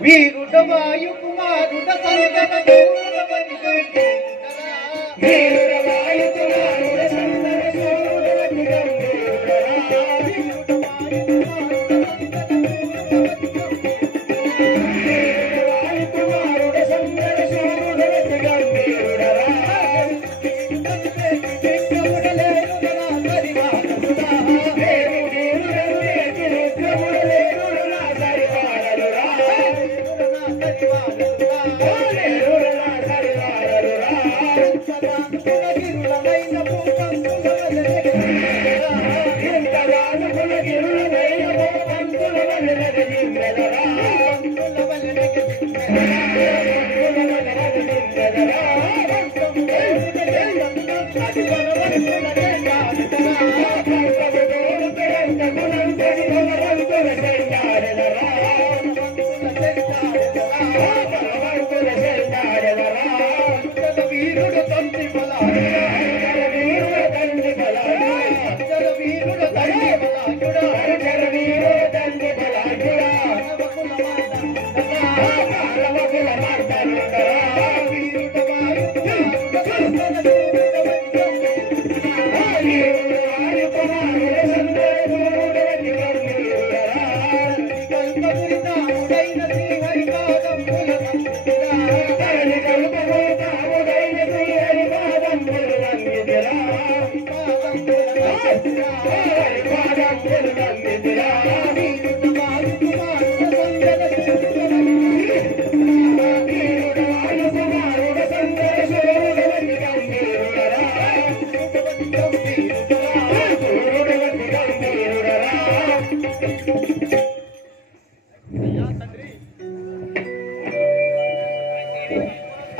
వీరుడ వాయు కుమారుడ సంగమ వీరుడ వాయు కుమారుడ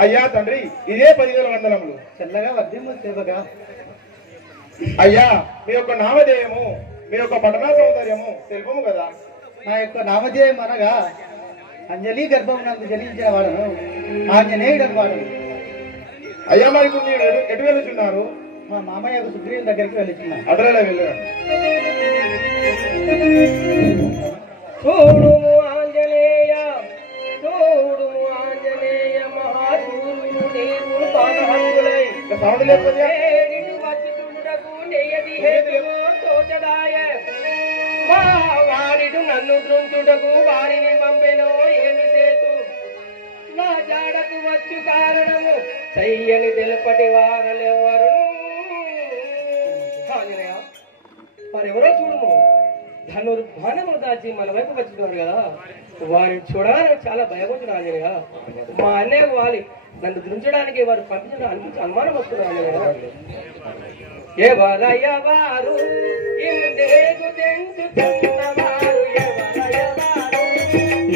అయ్యా తండ్రి ఇదే 10,000 వందనములు. చల్లగా వర్ధిమ్ము సేవగా. అయ్యా మీ యొక్క నామధేయము మీ యొక్క పఠనా సౌందర్యము తెలుపము కదా. నా యొక్క నామధేయం అనగా అంజలి గర్భమునందు జనించిన వాడను ఆంజనేయుడు వాడను. అయ్యా మరి మీరు ఎటు వెళ్తున్నారు? మా మామయ్య సుగ్రీవుని దగ్గరికి వెళ్తున్నాను. అదరలా వెళ్ళండి. చూడుము ఆంజనేయ చూడుము ఆంజనేయ మహాశూరుడు నీవు పాదహంతులై సౌండ్ లేకపోతే వచ్చుటకు నెయ్యది హేతువు తోచదాయ మా వారిడు నన్ను దృంచుటకు వారిని పంపెనో ఏమి చేతు నా జాడకు వచ్చు కారణము చెయ్యని తెలుపటి వారలెవరు. ఆంజనేయ వారెవరో చూడుము ధనుర్బాణములు దాచి మన వైపు వచ్చినారు కదా, వారిని చూడాలని చాలా భయపడుతున్నారు ఆంజనేయ. మా అన్నయ్య వాలి నన్ను దించడానికి వారు పంపించడం అనిపించి అనుమానం వస్తున్నారు ఆంజనేయ. ఎవరయ్య వారు ఇందేగు తెంచుతున్నవారు ఎవరయ్య వారు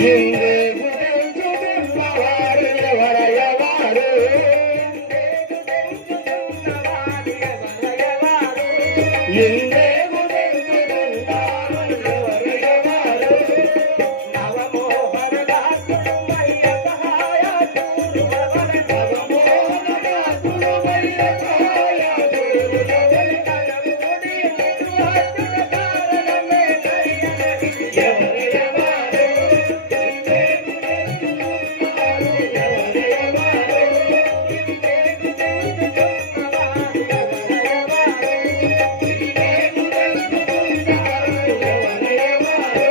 ఇందేగు తెంచుతున్నవారు ఎవరయ్య వారు ఇందేగు తెంచుతున్నవారు ఎవరయ్య వారు ఇందేగు తెంచుతున్నవారు ఎవరయ్య వారు నవమోహన దాసుడు మయ్య సహాయాతుడు ఎవర నవమోహన దాసుడు మయ్య సహాయాతుడు ఎవరి కనముడి నిరుహతుడ కారణమే నయ్యనది ఎవరయ్య వారు ఇందేగు తెంచుతున్నవారు ఎవరయ్య వారు ఇందేగు తెంచుతున్నవారు ఎవరయ్య వారు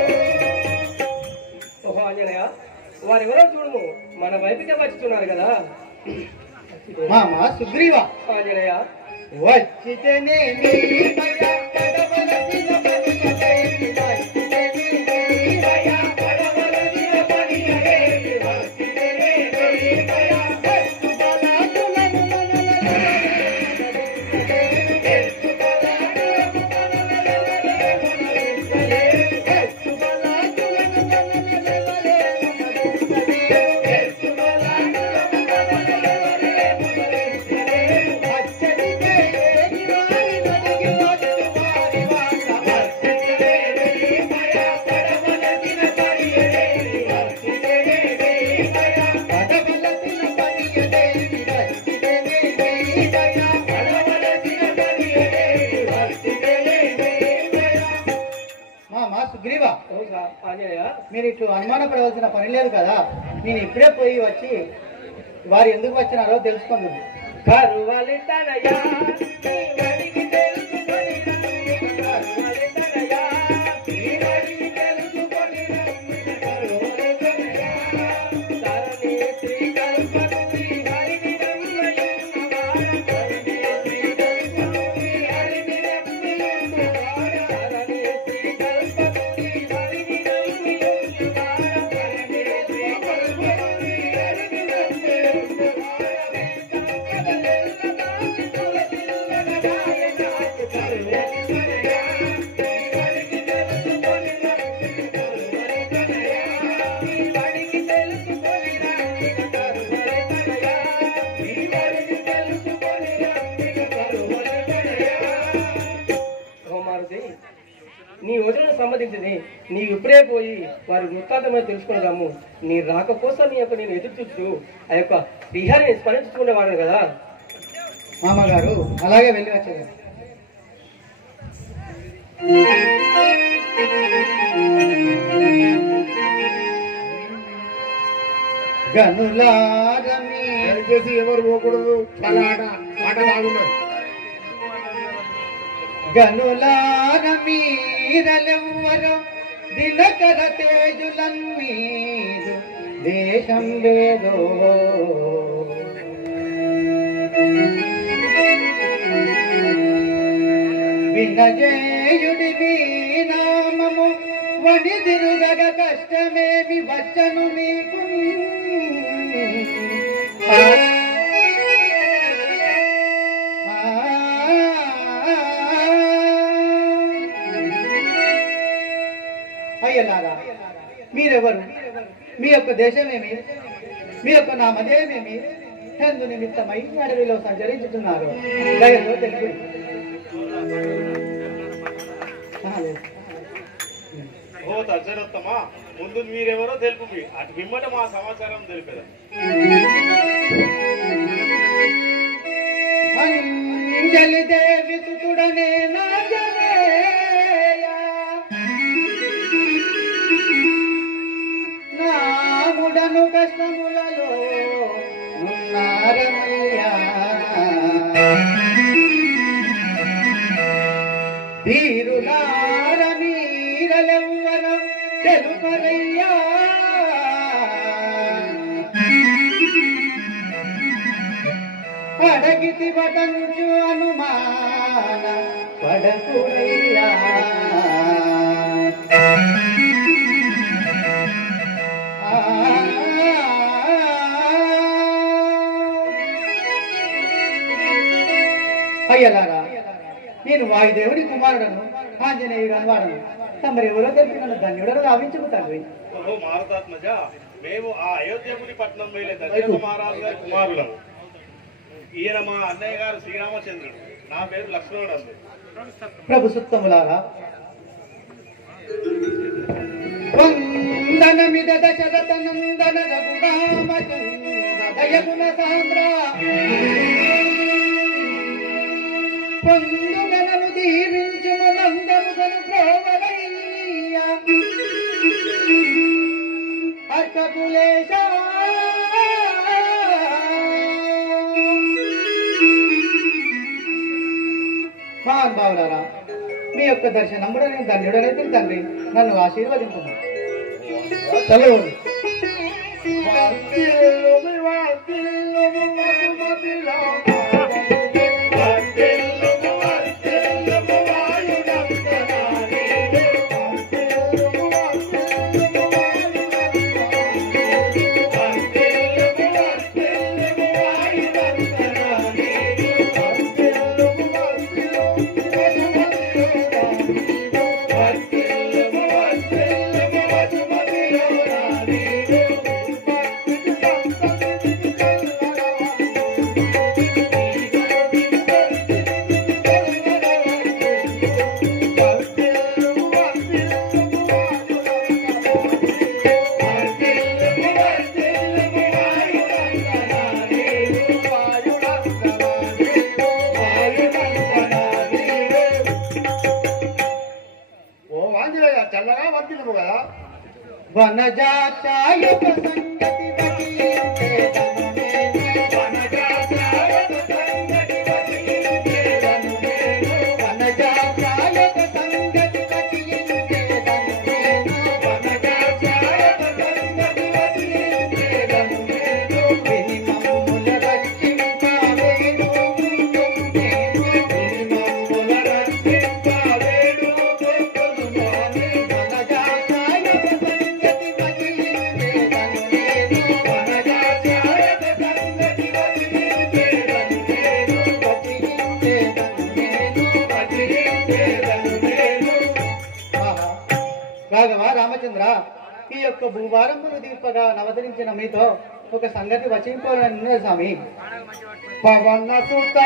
ఓహో ఆంజనేయ వారెవరో చూడము మన వైపుకే వచ్చుతున్నారు కదా. మామ సుగ్రీవ ఆంజనేయ వచ్చితేనే నీ భయ పడవలసిన పనియలేమి వచ్చితేనే నీ భయ పడవలసిన పనియలేమి వచ్చితేనే నీ భయ ఎత్తుబలాటులను మీరు ఇట్లు అనుమానపడవలసిన పని లేదు కదా. నేను ఇప్పుడే పోయి వచ్చి వారు ఎందుకు వచ్చినారో తెలుసుకుందాం. కరువలితనయా నీ వడికి తెలుసుకొని రమ్మిన కరువలితనయా నీ వడికి తెలుసుకొని రమ్మిన కరువలితనయా తరణి శ్రీ కల్పతి హరిని రమ్మయున్నవాడ తరణి శ్రీ కల్పతి హరిని రమ్మయున్నవాడ తరణి శ్రీ కల్పతి హరిని రమ్మయున్నవాడ తరణి శ్రీ కల్పతి హరిని నీ యోజనకు సంబంధించింది నీవు ఇప్పుడే పోయి వారి వృత్తాంతమై తెలుసుకున్నాము. నీ రాక కోసం నీ యొక్క నేను ఎదురు చూస్తూ ఆ యొక్క శ్రీహరిని స్మరించుకునేవాడు కదా. మామగారు అలాగే వెళ్ళి వచ్చారు. గనులారమి దయచేసి ఎవరు పోకూడదు. చాలా ఆట బాగున్నది. గనులారమీరలెవ్వరు దినకర తేజులమ్మీరు దేశం వేదో వినజేయుడి నామము వడిదిరుగగ కష్టమేమి వచ్చను మీకు. అయ్యలారా, మీరెవరు? మీ యొక్క దేశమేమి? మీ యొక్క నామధేయమేమి? ఎందు నిమిత్తమై అడవిలో సంచరించుతున్నారు? దయతో తెలుగు. ఓ తజ్జనోత్తమా, ముందు మీరెవరో తెలుపు. అటు పిమ్మట మా సమాచారం తెలిపేదా. అంజలి దేవి సుతుడనే నాముడను కష్టములలో ఉన్నారమయ్యా. ధీరులార మీరలెవ్వరు తెలుపరయ్యా. అడగితి వదంచు అనుమాన పడకురయ్యా. అయ్యలారా, నేను వాయుదేవుడి కుమారుడను, ఆంజనేయుడు అనవాడను. తమరెవరో తెలిసి నన్ను ధన్యుడను లాభించుకు తండ్రి. ఓ మారుతాత్మజ, మేము ఆ అయోధ్యపురి పట్టణం వెళ్ళే దశరథ మహారాజు గారి కుమారులను. ఈయన మా అన్నయ్య గారు శ్రీరామచంద్రుడు. నా పేరు లక్ష్మణుడు అంది. ప్రభు సుత్తములారా, వందనమిద దశరథ నందన రఘురామచంద్ర దయగుణ సాంద్ర పొందుగనను దీవించుము నందముగను ప్రోవరయ్య. అర్కకులేశ మహానుభావులారా, మీ యొక్క దర్శనముడు నేను ధన్యుడనైతే తండ్రి, నన్ను ఆశీర్వదించున్నాను. చలో. వనజాతాయ సంగతి వదిలించే రాఘవ రామచంద్ర, ఈ యొక్క భూభారమును దీపగా నవతరించిన మీతో ఒక సంగతి వచించాలని స్వామి. పవన సుత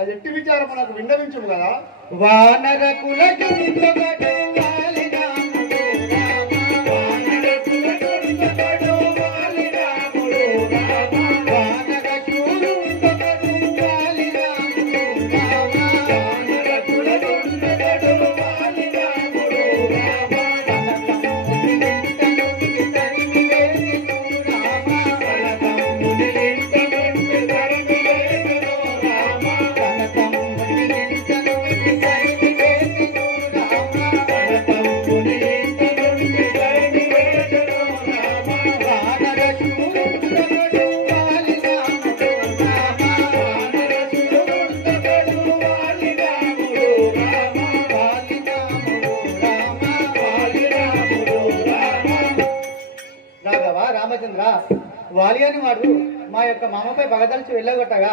అది ఎట్టి విచారం నాకు విన్నవించము కదా. వానర కుల రామచంద్ర, వాలి అని వాడు మా యొక్క మామపై పగదలిచి వెళ్ళగొట్టగా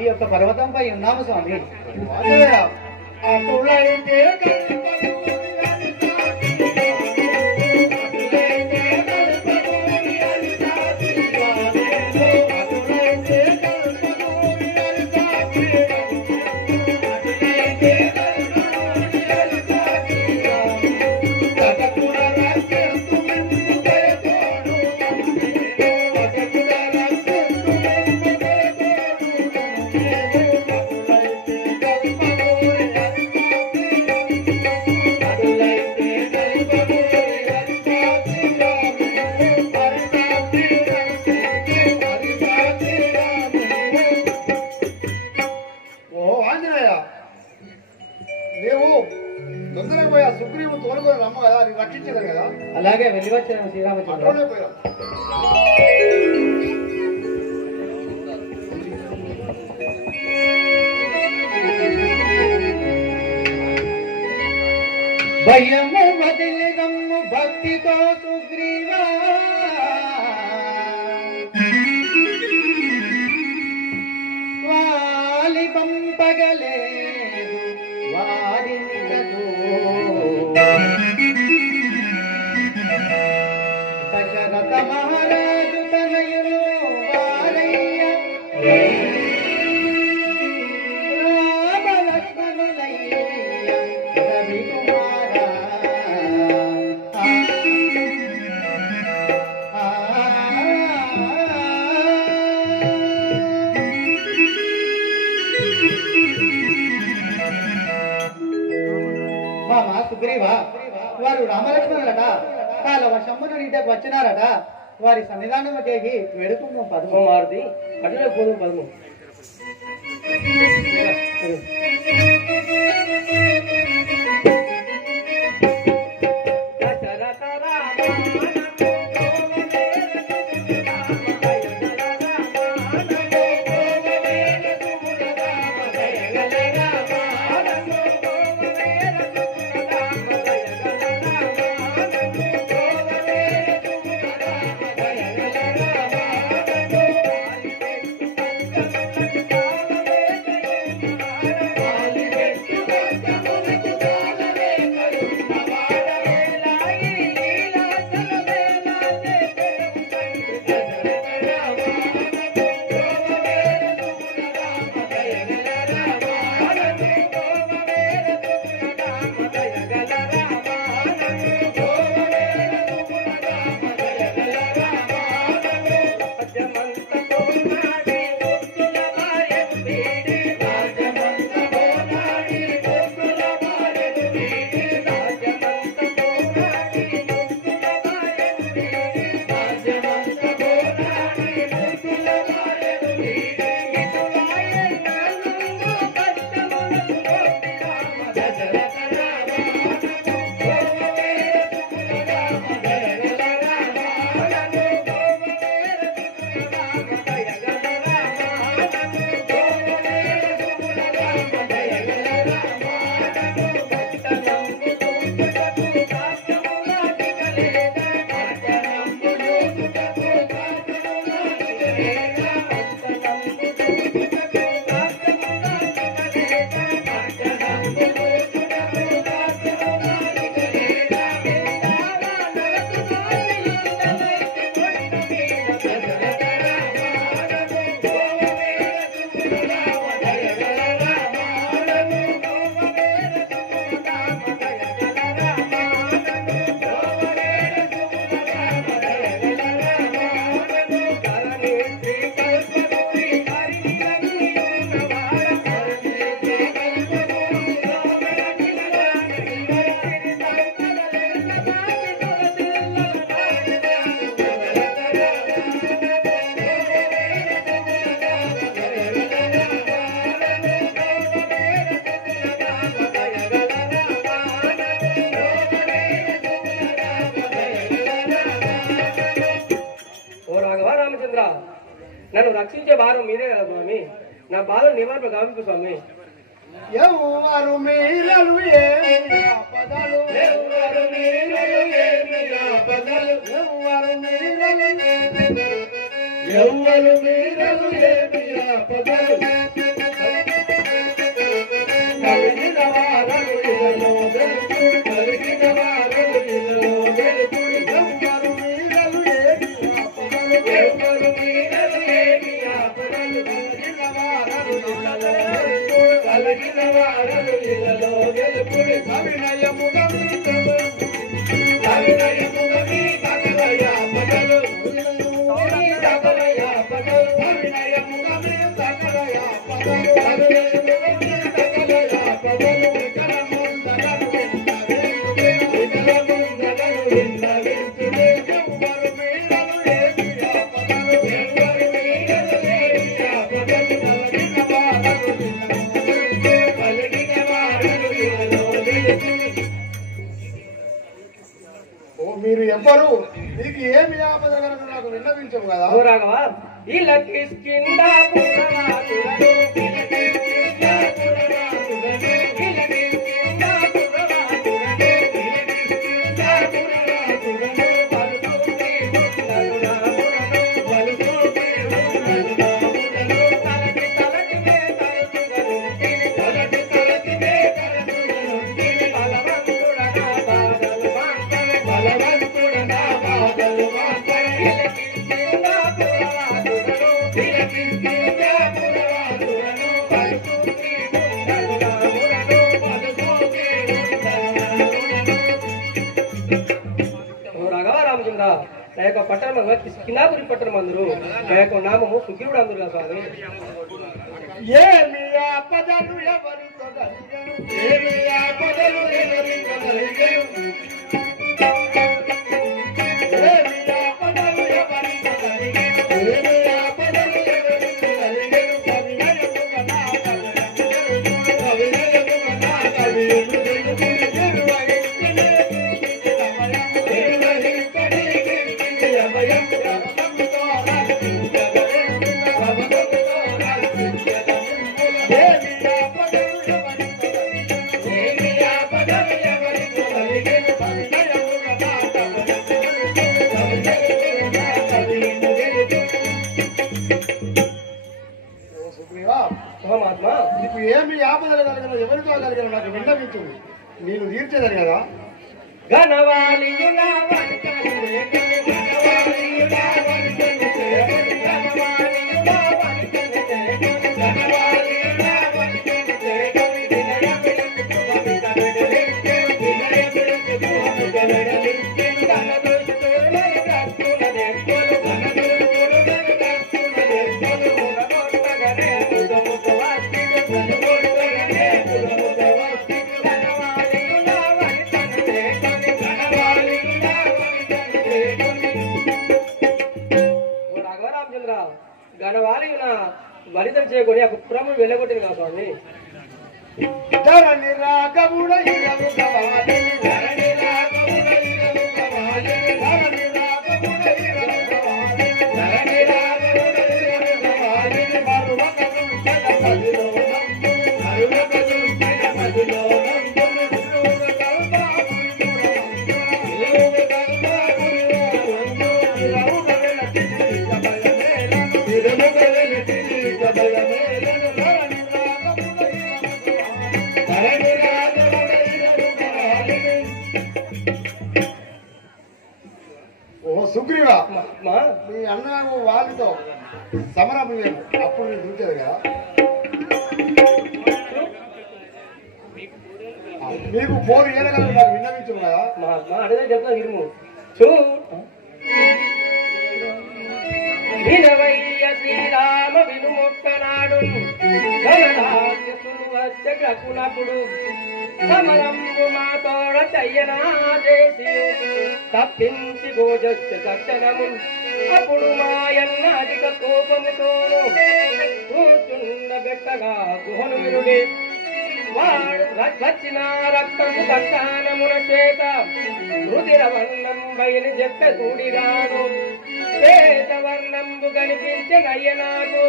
ఈ యొక్క పర్వతంపై ఉన్నాము స్వామి. సుగ్రీవు తోడుకొని రమ్మ కదా, అది రక్షించలేదు కదా. అలాగే వెళ్ళి వచ్చాను శ్రీరామచంద్ర. భయము వదిలి రమ్ము భక్తితో సుగ్రీవా, వాలి పంపగలేదు వారిందదు. దశరథ మహారాజు తనయులు వారయ్య రామ లక్ష్మణులయ్య రవి కుమార. మామా సుగ్రీవా, వారు రామలక్ష్మణులట కాల వర్షమును ఇంటికి వచ్చినారట. వారి సన్నిధానం చేసి వేడుకున్నాం. పదము మారుది అటులో పోదు పదము. రామచంద్ర, నన్ను రక్షించే భారం మీదే కదా స్వామి. నా బాధ నివారణ కావింపు స్వామి. ఎవరు మీరలు ఏమి ఆపదలు, ఎవరు మీరలు ఏమి ఆపదలు, ఎవరు మీరలు ఏమి ఆపదలు, కలిగిన వారలు ఇలలో వెలుగు, కలిగిన వారలు ఇలలో వెలుగు, ఎవరు మీరలు ఏమి ఆపదలు, ఎవరు మీరలు ఏమి ఆపదలు, కలిగిన వారలు ఇలలో వెలుగు, కలిగిన వారలు ఇలలో వెలుగు, అవినయముగ అవినయముగ మీ సకలయ ఆపదలు, సకలయ ఆపదలు, అవినయముగ మీ సకలయ ఆపదలు, అవినయముగ మీ సకలయ ఆపదలు, వికలముందగను విన్నవించునే, ఎవ్వరు మీరలు ఏమి ఆపదలు, ఎవ్వరు మీరలు ఏమి ఆపదలు, కలిగిన వారలు ఇలలో వెలుగు. మీరు ఎవ్వరు, మీకు ఏమి ఆపద కనుక నాకు విన్నవించము కదా. ఓ రాఘవ, ఇల కిష్కింద పురవాసులను, ఇల కిష్కింద పురవాసులను, ఇల కిష్కింద పురవాసులను, ఇల కిష్కింద పురవాసులను, పలుకుతే నరునాములను, పలుకుతే నరునాములను, తలటి తలటినే తలచుగనుంటి, తలటి తలటినే తలచుగనుంటి, బలవంతుడనా బాధలు మాంతవే, బలవంతుడనా బాధలు మాంతవే, ఇల కిష్కింద పురవాసులను, ఇల కిష్కింద పురవాసులను, పలుకుతే నరునాములను, పలుకుతే నరునాములను. ఓ రాఘవ రామచంద్ర, నా యొక్క పట్టణం కిందాపురి పట్టణం అందరు, నా యొక్క నామము సుగ్రీవుడు అందరు కదా స్వామి. ఏమి ఆపదలు ఎవరితో కలిగను, ఏమి ఆపదలు ఎవరితో కలిగను, ఏమి ఆపదలు ఎవరితో కలిగను, ఏమి ఆపదలు ఎవరితో కలిగను, కవినయముగ నా కవినయముగ నా కవియము తెలుగు, నిర్వహించనే సమయము, నిర్వహించనే సమయం, రమణముతో రక్షించగలను, రమణముతో రక్షించగలను. ఏమి ఆపదలు ఎవరితో కలిగను, ఏమి ఆపదలు ఎవరితో కలిగను, కవినయముగ నా కవియము తెలుగు. ఓ సుగ్రీవా, మహాత్మ, నీకు ఏమి ఆపదలు కలిగిన ఎవరితో కలిగిన నాకు విన్నవించు, నేను తీర్చేదని కదా. ఘనవాలియుల వంకలు రేఖలు, ఘనవాలియుల వంకలు రేఖలు, ఘనవాలియుల వంకలు రేఖలు, ఘనవాలియుల వంకలు రేఖలు, వినయ వెలుగు కవిత వెడలించె, వినయ వెలుగు కవిత వెడలించె, ఘన దుష్టుల దక్కుల దెక్కలు, ఘన దుష్టుల దక్కుల దెక్కలు, మునగొట్టగనే ముదముత వాసిగ, మునగొట్టగనే ముదముత వాసిగ, ఘనవాలియుల వంకలు రేఖలు, ఘనవాలియుల వంకలు రేఖలు. ఓ రాఘవ రామచంద్ర, ఘనవాలియుల వరితం చేయకొని ఆ పురమును వెళ్ళగొట్టింది కదా స్వామి. ధరణి రాఘవుడ ఇరవు కవాలి, ధరణి రాఘవుడ ఇరవు కవాలి, ధరణి రాఘవుడ ఇరవు కవాలి, ధరణి రాఘవుడ ఇరవు కవాలి, మరువక దుర్జన పదిలో నందు, మరువక దుర్జన పదిలో నందు, నిలువుగ కల్పాపురి పురమందు, నిలువుగ కల్పాపురి పురమందు, నిలువుగ వెలటి కబయమేలను, నిలువుగ వెలటి కబయమేలను, ధరణి రాఘవుడ ఇరవు కవాలి, ధరణి రాఘవుడ ఇరవు కవాలి. ఓ సుగ్రీవా, మహాత్మా, మీ అన్న వాళ్ళతో సమరం లేదు, అప్పుడు నేను చూసేది కదా. మీకు పోరు ఏదగలరు నాకు విన్నవించు కదా. మహాత్మా అడిగే చెప్తా విరుము. చూ వినవయ్య శ్రీరామ వినుమొక్కనాడు, గణరాజ్యసునువచ్చకునప్పుడు, సమరంబు మా తోడ చెయ్యనా చేసి, తప్పించి గోజొచ్చ తక్షణము, అప్పుడు మాయన్న అధిక కోపముతోను కూర్చుండబెట్టగా గుహను విరుడి, వాడు వచ్చిన రక్తము దక్షానమున చేత రుదిర వర్ణం బయలు చెప్ప తూడిగాను, శ్వేత వర్ణంబు గని అయ్య నాకు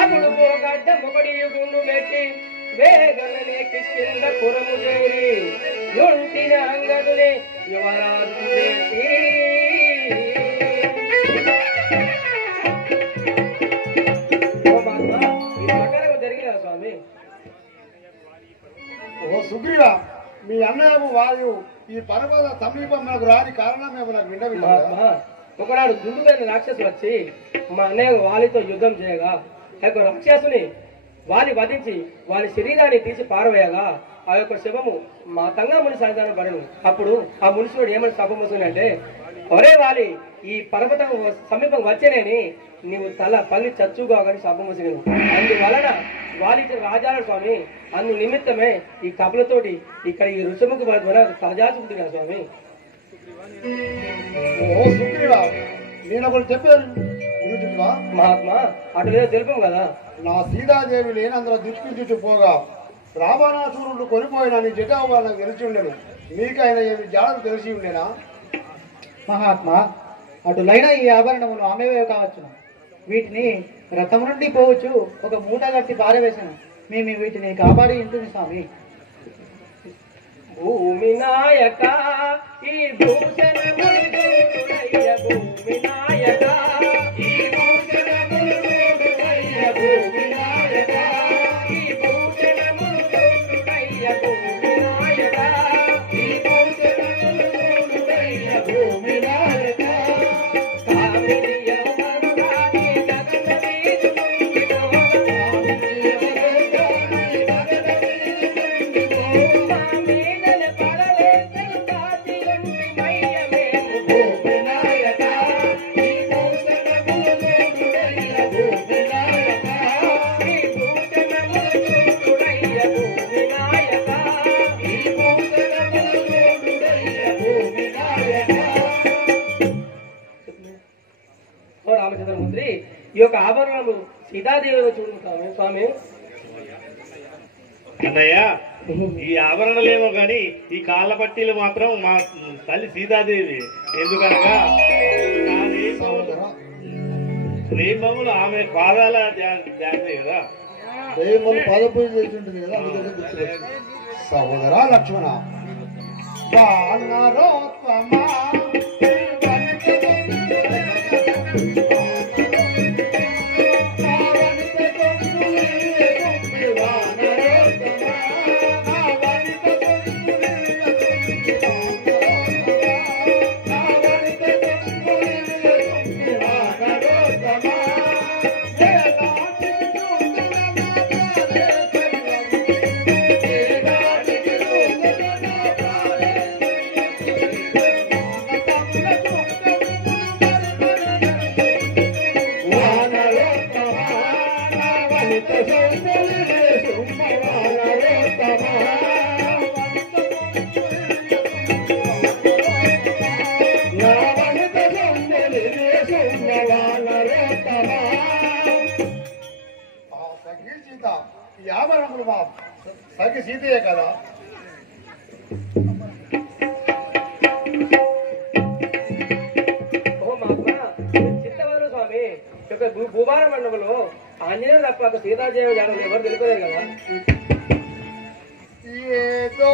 అప్పుడు పోగడ్డ మొగడి గుండు పెట్టి వేగలనే కిష్కింద పురము చేరి యుంటిన అంగదుని యువరాజు చేసి జరిగిన స్వామి. ఓ సుగ్రీవ, మీ అన్నయ్యకు వాయు ఈ పర్వత సమీపం మనకు రాని కారణం ఏమో నాకు విన్నవిల్లా. ఒకనాడు గుండుగైన రాక్షసులు వచ్చి మా అన్నయ్య వాలితో యుద్ధం చేయగా ఆ యొక్క రాక్షసుని వాలి వధించి వారి శరీరాన్ని తీసి పారవేయగా ఆ యొక్క శవము మా తంగా ముని సాధారణ పడను. అప్పుడు ఆ మునిషుడు ఏమని శాపమోసుని అంటే, ఒరే వాలి, ఈ పర్వతం సమీపం వచ్చేనేని నీవు తల పల్లి చచ్చుగా కానీ శాపమోసి. అందువలన వాలి రాజాల స్వామి అందు నిమిత్తమే ఈ కపులతోటి ఇక్కడ ఈ ఋషముకు ద్వారా సహజాసుకుంటున్నా స్వామి. ఓ సుగ్రీవ, నేను ఒకటి చెప్పాను గురుచువా. మహాత్మా అటు లేదో తెలుపం కదా. నా సీతాదేవి లేనందులో దుష్కృతి పోగా రావణాసురుడు కొనిపోయిన నీ జటావు నాకు తెలిసి ఉండేను. మీకైనా ఏమి జాడలు తెలిసి ఉండేనా? మహాత్మా, అటులైన ఈ ఆభరణములు ఆమెవే కావచ్చును. వీటిని రథం నుండి పోవచ్చు ఒక మూట కట్టి పారవేశాను. మేము వీటిని కాపాడి ఉంటుంది స్వామి. భూమి నాయక ఈ భూషణములు చూడయ్య, భూమి నాయక ఈ భూషణములు చూడయ్య, భూమి నాయక ఈ భూషణములు చూడయ్య, భూమి నాయక ఈ భూషణములు చూడయ్య, భూమి నాయక కామిని యవను రాణి గగన వీధి ముంగిలో, కామిని యవను రాణి గగన వీధి ముంగిలో, కామినల పడవేసలు కాచియుండి మయ్యమేము, భూమి నాయక ఈ భూషణములు చూడయ్య, భూమి నాయక ఈ భూషణములు చూడయ్య, భూమి నాయక ఈ భూషణములు చూడయ్య, భూమి నాయక. ఓ రామచంద్రమూర్తి, ఈ యొక్క ఆభరణము సీతాదేవిలో చూడుతాము స్వామి. అన్నయ్య, ఈ ఆభరణలేమో గాని ఈ కాళ్ళ పట్టీలు మాత్రం మా తల్లి సీతాదేవి. ఎందుకనగా ప్రేమములు ఆమె పాదాల ధ్యాసే కదా. ప్రేమలు పాదపూజ చేసి ఉంటుంది కదా, అందుకని గుర్తుకొచ్చింది. సహోదరా లక్ష్మణ, వానరోత్తమా సీత, ఈ ఆభరణములు మా సఖి సీతయే కదా. ఓ మహాత్మా, చిత్తవరు స్వామి యొక్క భూభార మండపంలో ఆంజనేయుడు తప్ప సీతాదేవి జాడలు ఎవరు తెలిపలేదు కదా. ఏదో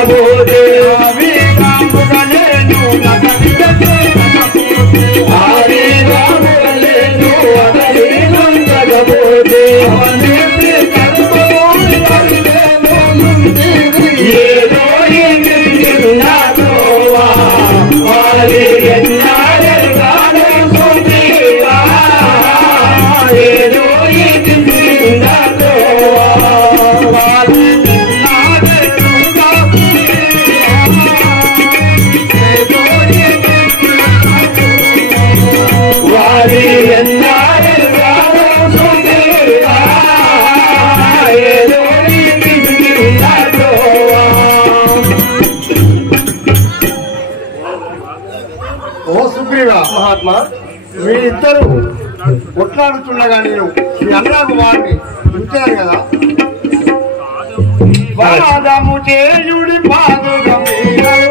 తగబోతే ఆవి రాముగలేను ఆవి రాముగలేను అదలేను తగబోతే ఏదో నాదోవా వారి ఏదో ఓ సుగ్రీవ మహాత్మా మీ ఇద్దరు కొట్లాడుతుండగా నేను మీ అన్నకు వాడిని ఉంచాను కదా పాదము చేయుడి పాదుగము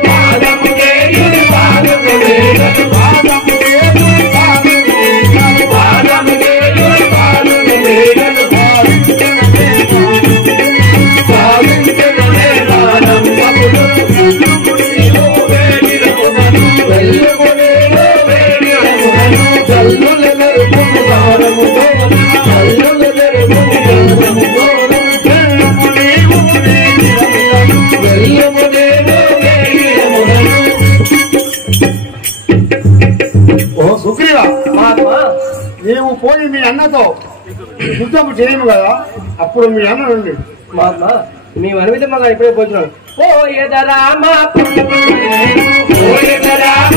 పాదము చేయుడి పాదుగము పాదము చేయుడి పాదుగము పాదము చేయుడి పాదుగము సావించనే నానం పపుడు సుగుడిలో వేడిరమును వెల్లుగొనే వేడిరమును చల్లులెలరు పునరారముతో చల్లులెలరు పునరారముతో ఓ సుగ్రీవ మహాత్మా నీవు పోయి మీ అన్నతో యుద్ధము చేయను కదా అప్పుడు మీ అన్న నుండి మహాత్మా మీ వనవిధమ్మ గారు ఇప్పుడే పోతున్నాను పోయదరామ పోయదరామ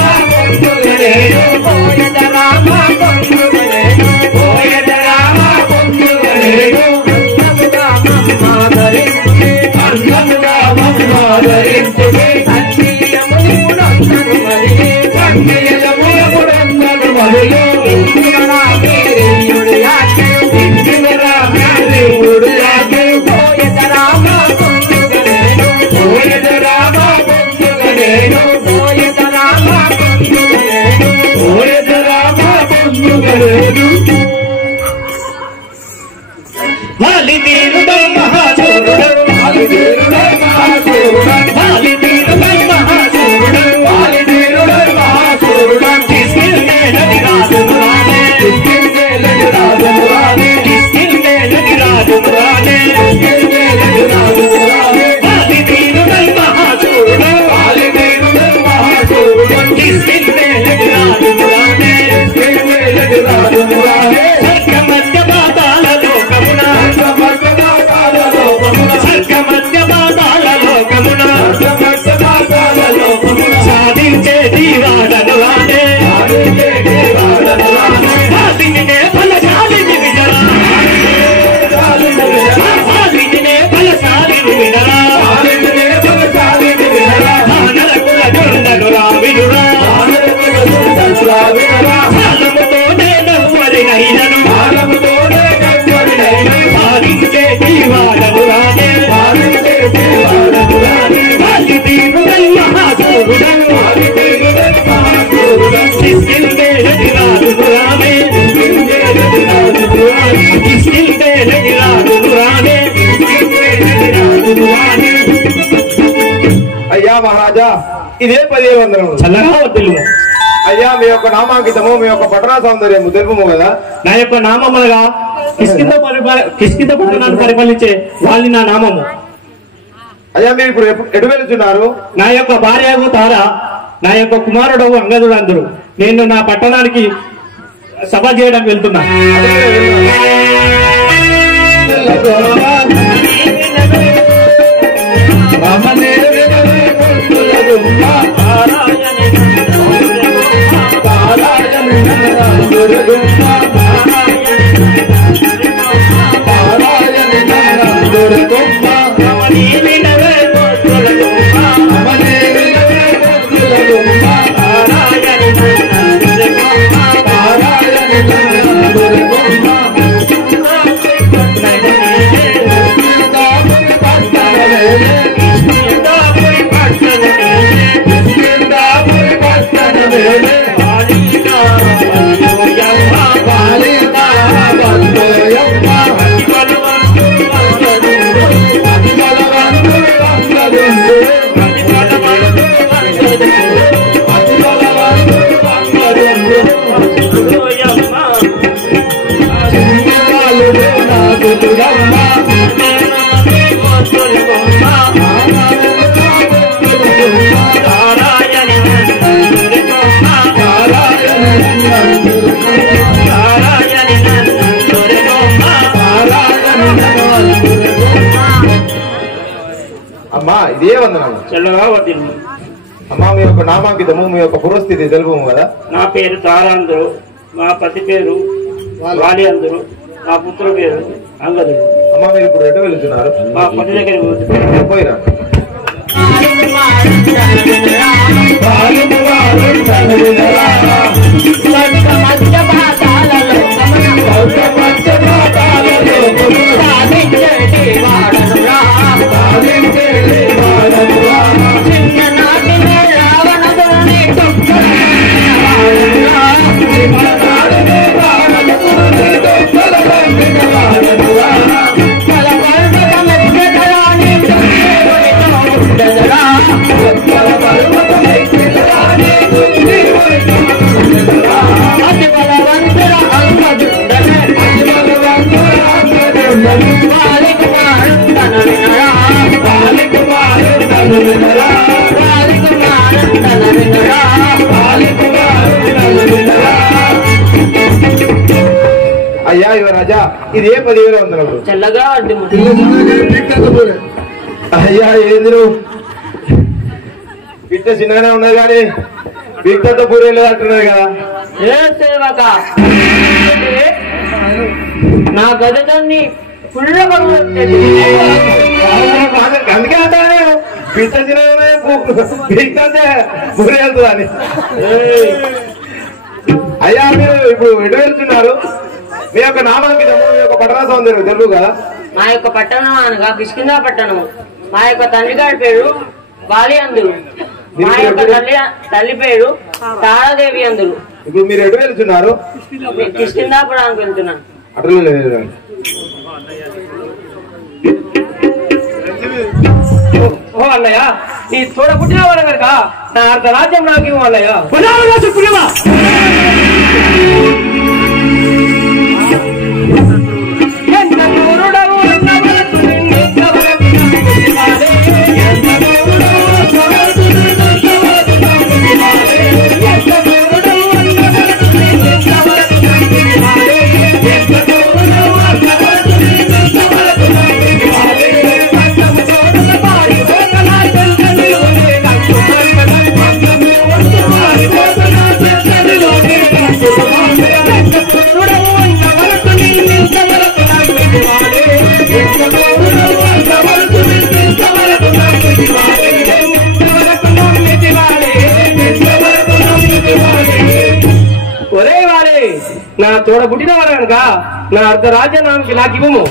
పోయదరామ అయ్యా మహారాజా ఇదే 10 చల్లగా వద్దు. అయ్యా మీ యొక్క నామాంకితము మీ యొక్క పట్టణ సౌందర్యము తెలుపము కదా. నా యొక్క నామములుగా కిష్కింద పట్టణాన్ని పరిపాలించే వాళ్ళని నా నామము. అయ్యా మీరు ఇప్పుడు ఎటు వెళ్తున్నారు? నా యొక్క భార్య తార, నా యొక్క కుమారుడు అంగదుడు అందరూ నేను నా పట్టణానికి సభ చేయడం వెళ్తున్నా. అమ్మా ఇదే వందనాలు. చెల్లగా వదిలి అమ్మా మీ యొక్క నామాంకితము మీ యొక్క పూర్వస్థితి తెలుపు కదా. నా పేరు తారాందరు, నా పతి పేరు వాలి అందరు, నా పుత్ర పేరు అంగదుడు. అమ్మా మీరు ఇప్పుడు ఎటు వెళ్తున్నారు? మా పతి దగ్గర పోయిరా. అయ్యా యువరాజా ఇది ఏ 10,000 వందనలు? చెల్లగా అడ్డు అయ్యా ఏంది నువ్వు బిడ్డ చిన్నగానే ఉన్నది కానీ బిడ్డతో పూరేలు అంటున్నది కదా. ఏ సేవక నా గదిని ఫుల్ అందుకే అంటా నేను బిడ్డ చిన్నగానే బిడ్డ పూరేలుతుంది అని. అయ్యా మీరు ఇప్పుడు ఎటు వెళ్తున్నారు? మీ యొక్క నామాంకితము మీ యొక్క పట్టణ సౌందర్యం తెలుగు కదా. మా యొక్క పట్టణం అనగా కిష్కిందా పట్టణం. మా యొక్క తండ్రి గారి పేరు వాలి అందరు, మా యొక్క తల్లి పేరు తారాదేవి అందరు. ఇప్పుడు మీరు ఎటు వెళ్తున్నారు? కిష్కిందాపురానికి వెళ్తున్నాను. అటు ఓ అన్నయ్య ఈ తోడ పుట్టిన వాడు కనుక నా అర్ధ రాజ్యం నాకు ఇవ్వు అన్నయ్య. ఒరే వాడే నా తోడ పుట్టిన వాడు కనుక నా అర్ధ రాజ్యానికి నాకు ఇవ్వము.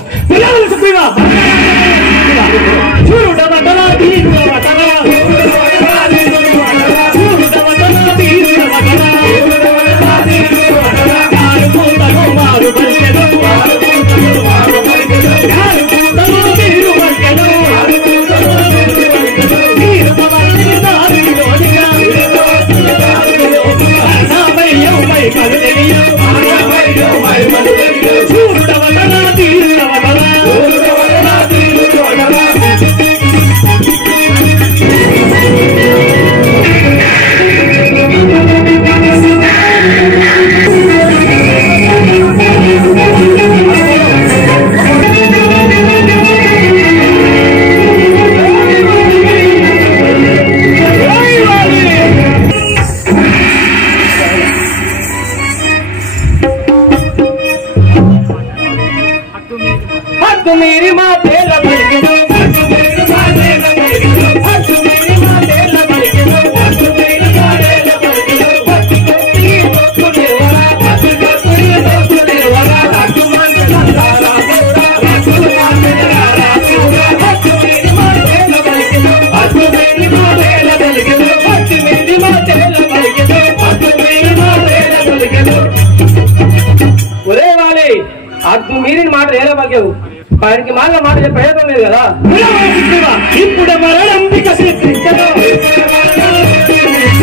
मेरी माँ तेरा भर के दो, मेरी माँ तेरा भर के दो, मेरी माँ तेरा भर के दो, मेरी माँ तेरा भर के दो, तो निर्वरा, तो निर्वरा, राजकुमार तेरा सारा पूरा, राजकुमार तेरा सारा पूरा, मेरी माँ तेरा भर के दो, मेरी माँ तेरा भर के दो, मेरी माँ तेरा भर के दो, मेरी माँ तेरा भर के दो. ఒరే వాలే అద్దు మీరిన మాట ఎలా బాగావు వారికి మాగా మాట ప్రయోజనం లేదు కదా. ఇప్పుడు మరణం వికసిస్తాడు, ఇప్పుడు మరణం వికసిస్తాడు.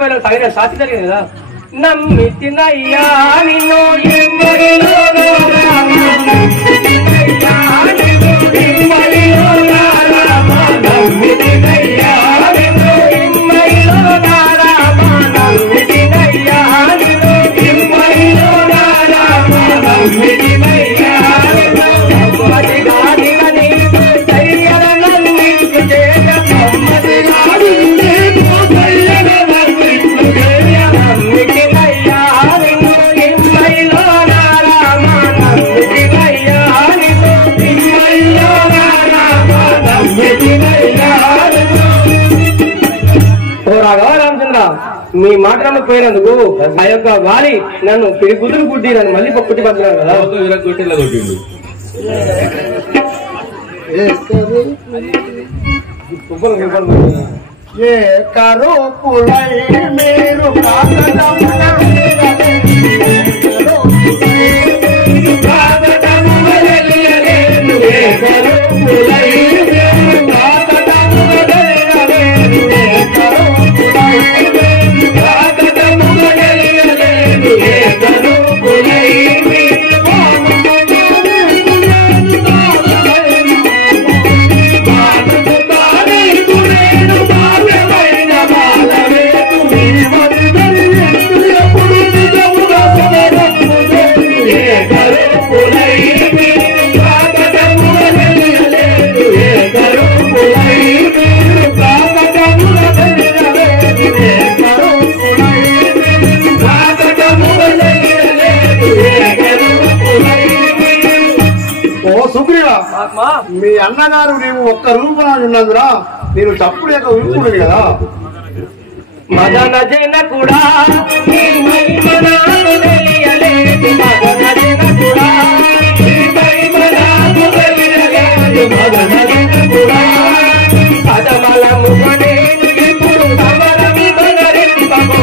పైన తగిన సాక్షి జరిగింది కదా. నమ్మితినయ్యా నిన్ను మీ మాట నమ్మకపోయినందుకు ఆ యొక్క వాలి నన్ను పిడిగుద్దులు గుడ్డి నన్ను మళ్ళీ పుట్టి పంపినాను కదా. ఏ కరూపులై మీరు మీ అన్నగారు నీవు ఒక్క రూపాయలు ఉన్నందున నేను తప్పు లేక విప్పుడు కదా. మదన జన కూడా పదమల ముగనేను ఇప్పుడు సమరమి బనరెత్తి బాబో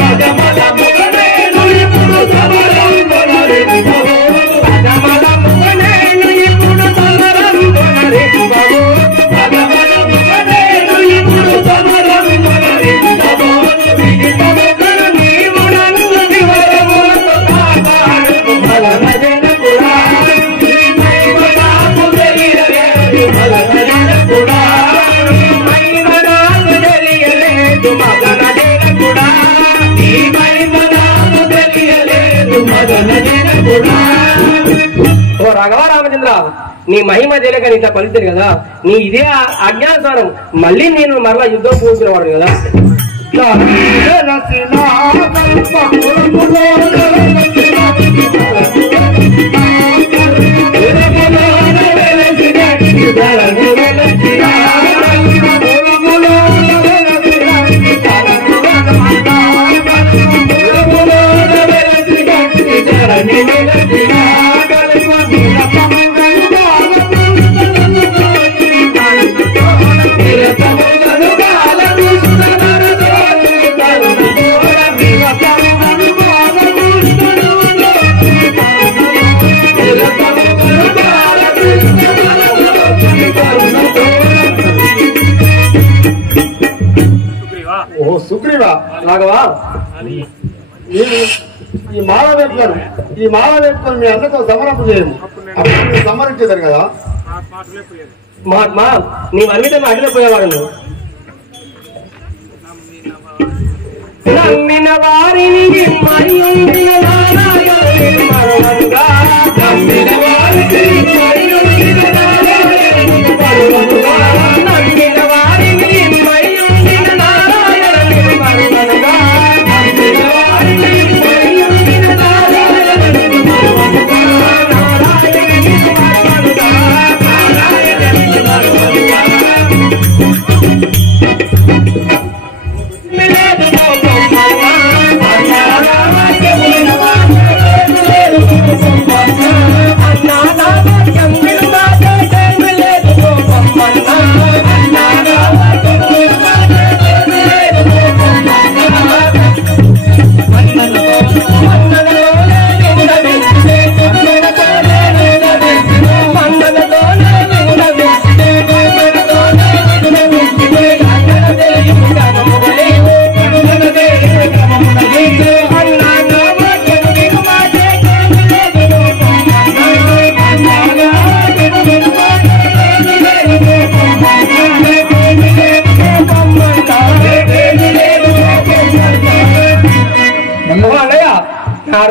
పదమల ముగనేను ఇప్పుడు సమరమి బనరెత్తి బాబో పదమల ముగనేను ఇప్పుడు సమరమి బనరెత్తి బాబో పదమల ముగనేను ఇప్పుడు సమరమి బనరెత్తి బాబో విడిపడకర నీవు నన్ను దివరములతో కాపాడు మదన జన కూడా నాకు తెలియలేదు మదన జన కూడా ఓ రాఘవ రామచంద్ర, నీ మహిమ తెలియక నీత పలిచారు కదా. నీ ఇదే అజ్ఞానసారం మళ్ళీ నేను మరలా యుద్ధం పూర్తివాడు కదా. ఓ సుగ్రీవా, రాఘవా, ఈ మాల వేపుకొని మీ అన్నతో సమరపు చేయము. అప్పుడు మీరు సమరించేదారు కదా. మహాత్మా, నీ అన్నిటిని అడిగిపోయేవాడు. నమ్మిన వారిని మరియు నమ్మిన వారిని మరియు నమ్మిన వారిని మరియు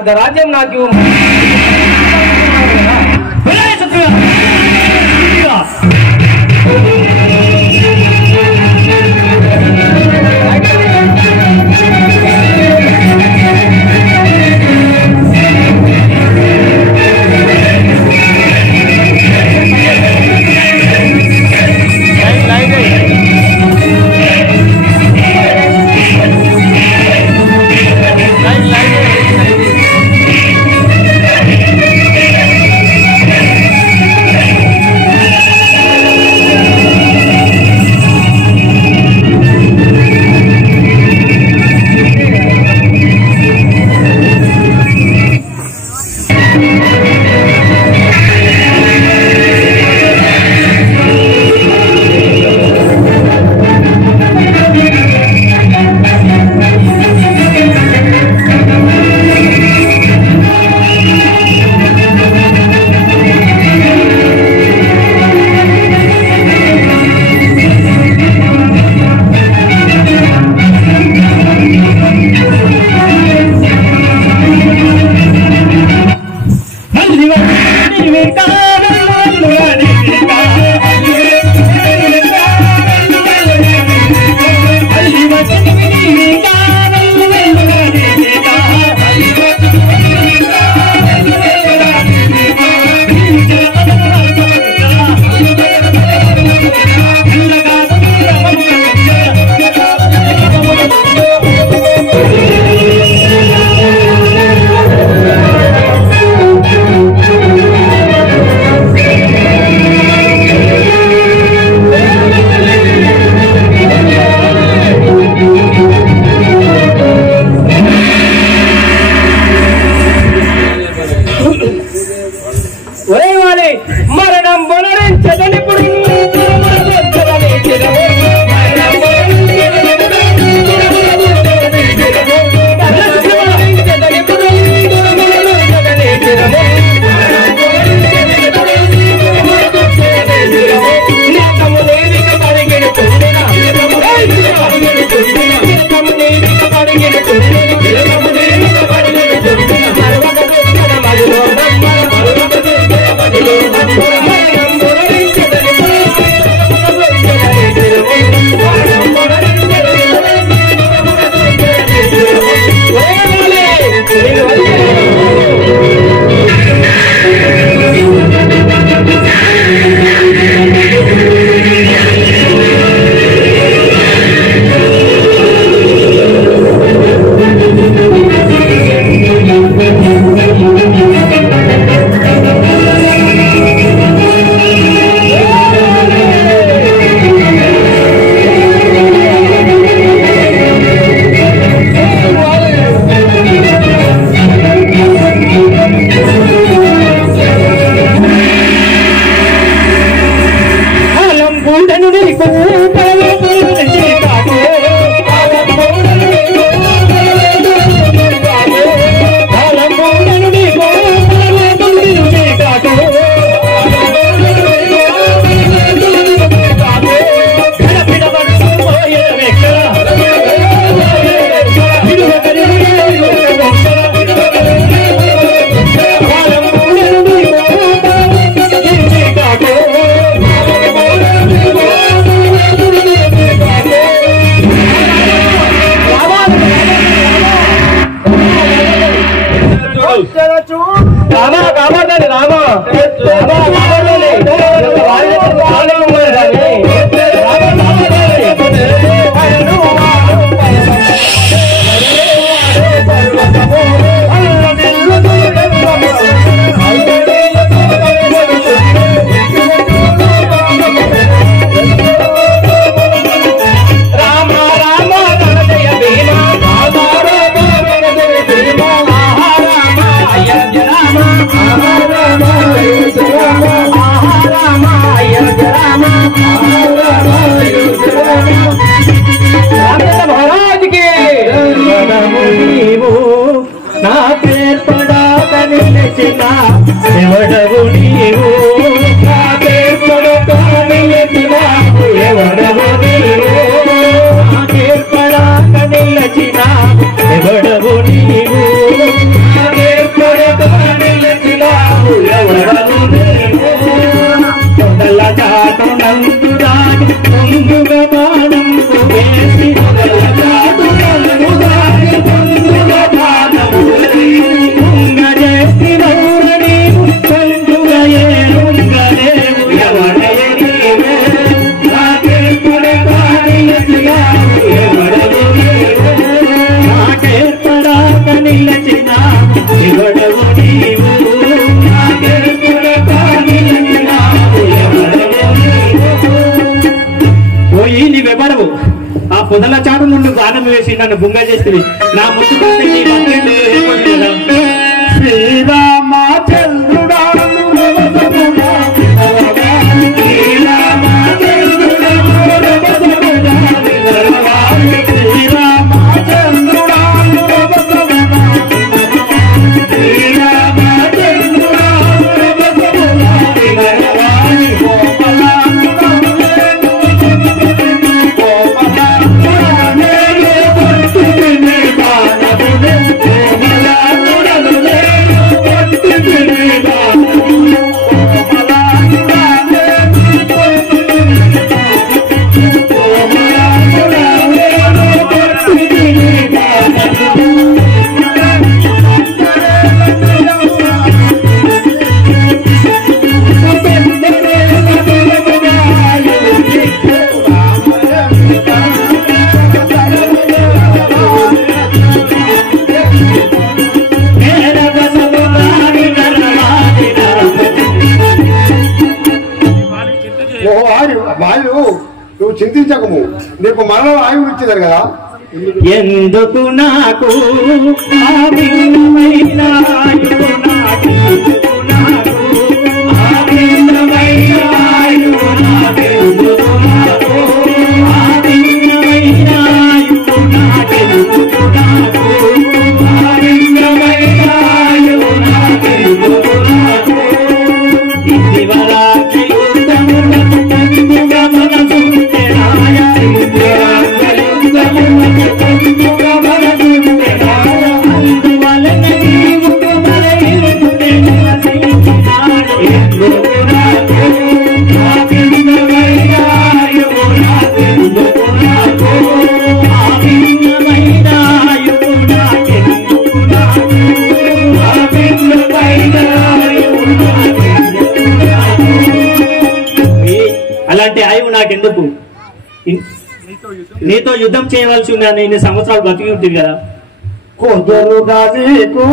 అర్ధరాజ్యం నాకు మరణం బొనరించదనిప్పుడు ఎవడవు నీవు పొదల చాటు నుండి బాణం వేసి నన్ను బుంగ చేస్తుంది. నా ముద్దు శ్రీరామచంద్రుడా నువ్వు చింతించకము, నీకు మరణం ఆయువు ఇచ్చేదారు కదా. ఎందుకు నాకు ఆ భిన్నమైన ఆయువు, నాకెందుకు నాకు ఆ భిన్నమైన ఆయువు, నాకెందుకు నాకు ఆ భిన్నమైన ఆయువు, నాకెందుకు నాకు ఆ భిన్నమైన ఆయువు, నాకెందుకు నాకు ఇదివరాకి యుద్ధములకు పొందుగా మనసు అలాంటి ఆయువు నాకెందుకు? నీతో యుద్ధం చేయవలసి ఉందని ఇన్ని సంవత్సరాలు బతికి ఉంటుంది కదా. కుదురుగా నీకు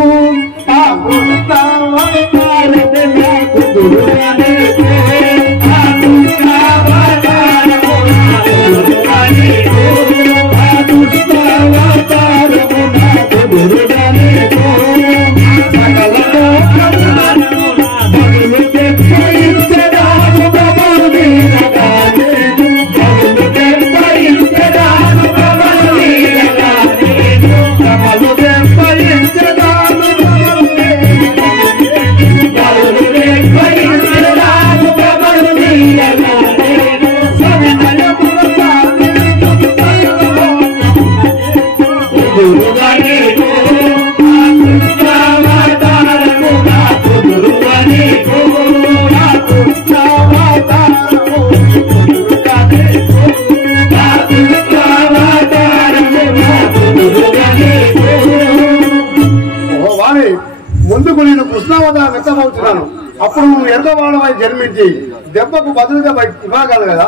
ముందుకు నేను కృష్ణావతారం వ్యక్తమవుతున్నాను. అప్పుడు నువ్వు ఎర్రవాడవై జన్మించి దెబ్బకు బదులుగా ఇవ్వగలదు కదా.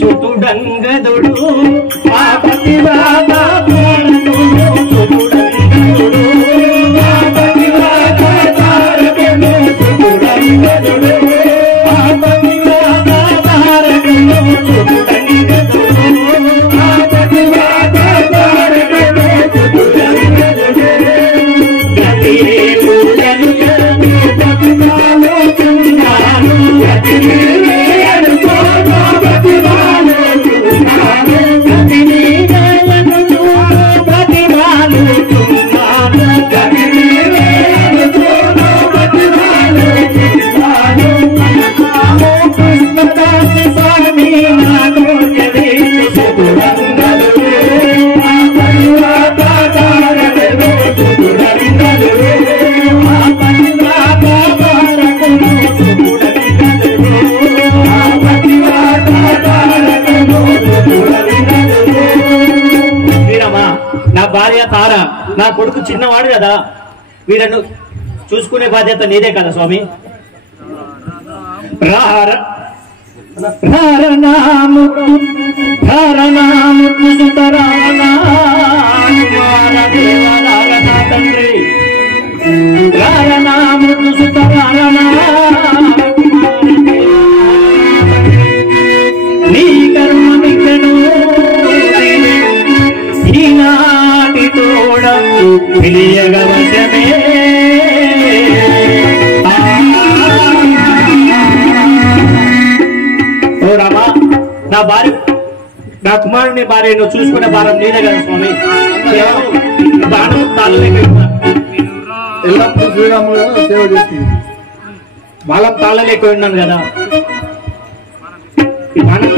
సుతుడంగదుడు నా భార్య తార, నా కొడుకు చిన్నవాడు కదా, వీళ్ళను చూసుకునే బాధ్యత నీదే కదా స్వామి. నీ కర్మ మిక్కను తెలియగవశమే ఓ రామా, నా భార్య నా కుమారుని భార్యను చూసుకునే భారం నీదే కదా స్వామి. బాణం ఎల్లప్పుడూ శ్రీరాముడు సేవ చేస్తుంది. బాలం తాళలేక ఉన్నాను కదా. ఈ బాణం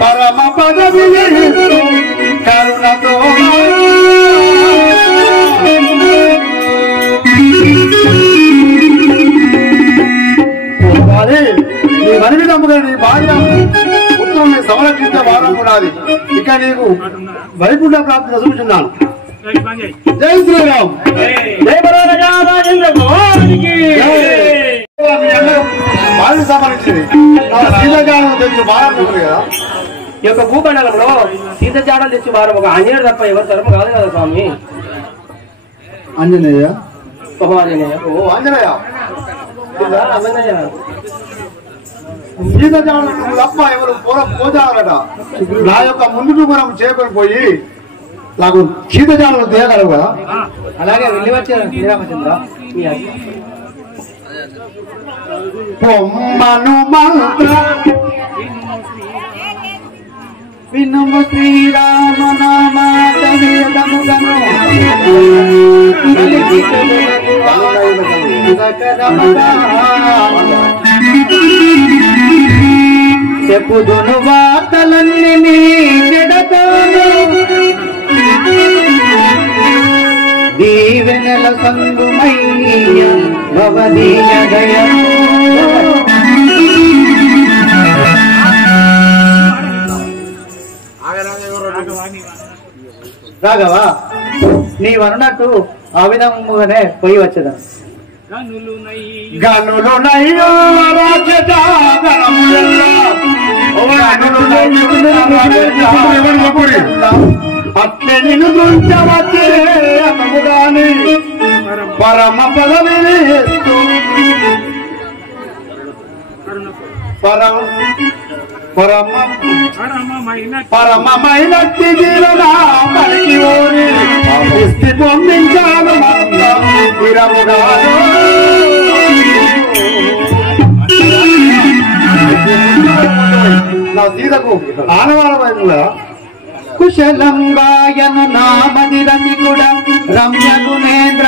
పరమ పదవి కరుణతో నీ మనిషి నమ్ముగా నీ భార్య ఉత్తరాన్ని సంరక్షించే వారం ఉన్నది. ఇక నీకు వైకుంఠ ప్రాప్తిని చూస్తున్నాను. జై శ్రీరామ్. భార్య సంబంధించింది సీతాజాలం తెలిసి భారం ఉంటుంది కదా. ఈ యొక్క భూమండలంలో సీత జాడలు తెచ్చి వారు ఒక ఆంజనేయుడు తప్ప ఎవరు తరపు కాదు కదా స్వామి. ఆంజనేయ ఆంజనేయ ఓ ఆంజనేయ ఆంజనేయ సీతాజాలం తప్ప ఎవరు పోజాలట. నా యొక్క ముందుకు మనం చేపని పోయి నాకు సీతాజాలం తీయగలవు కదా. అలాగే వెళ్ళి వచ్చారు శ్రీరామచంద్ర. పొమ్మను మంత్ర వినుము శ్రీరామ నామాత వేదముగను చెప్పుదును వార్తలన్నీ నీ జడతోను దీవెనల సంగుమయ్య భవదీయ దయము రాఘవ, నీవన్నట్టు ఆ విధముగానే పోయి వచ్చేదా. గనులునయ్యో అట్లే నిన్ను గుంచవచ్చే అతముగాని పరమ పదవిని పరమమైనట్టి జీవన పలికి ఓరి దృష్టి పొందించాను విరముగాను. నా సీతకు ఆనవానమైందా కుశలం గాయను నామది రసికుడ రమ్య గుణేంద్ర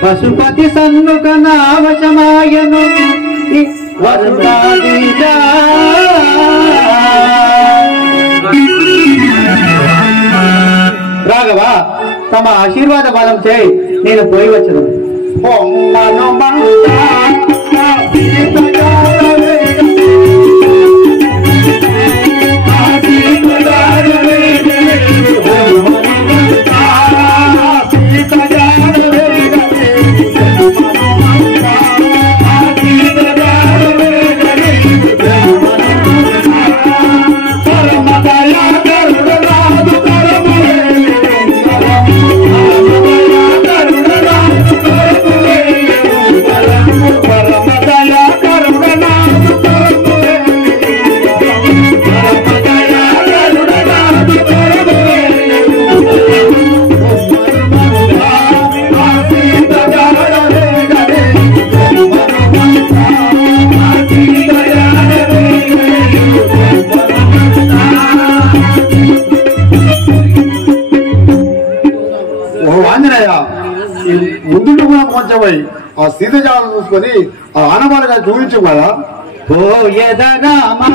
పశుపతి సన్నుక నావశమాయను వరుణాదీజా రాఘవ, తమ ఆశీర్వాద బలం చేయి నేను పోయి వచ్చను. పొమ్మను ముందు కొంచెం ఆ సీతజాలను చూసుకొని ఆ ఆనవాలుగా చూపించు కదా. ఓ యదనామా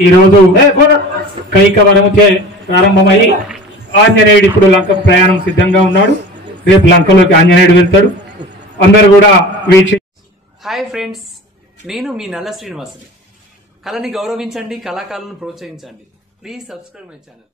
ఈరోజు కైకవరముచే ప్రారంభమై ఆంజనేయుడు ఇప్పుడు లంక ప్రయాణం సిద్ధంగా ఉన్నాడు. రేపు లంకలోకి ఆంజనేయుడు వెళ్తాడు. అందరు కూడా హాయ్ ఫ్రెండ్స్, నేను మీ నల్ల శ్రీనివాసుని. కళని గౌరవించండి, కళాకారులను ప్రోత్సహించండి. Please subscribe my channel.